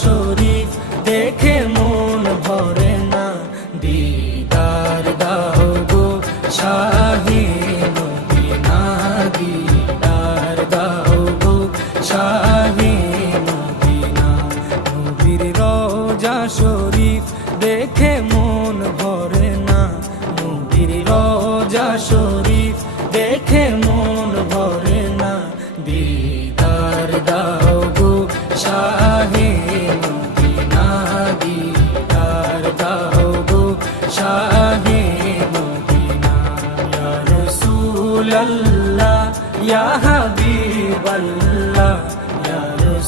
শরীফ দেখে মন ভরে না, দিদার দাও গো শাহে মদিনা, দিদার দাও গো শাহে মদিনা। নবীর রওজা শরীফ দেখে মন ভরে না, নবীর রওজা শরীফ দেখে মন ভরে না, দিদার দাও গো শাহে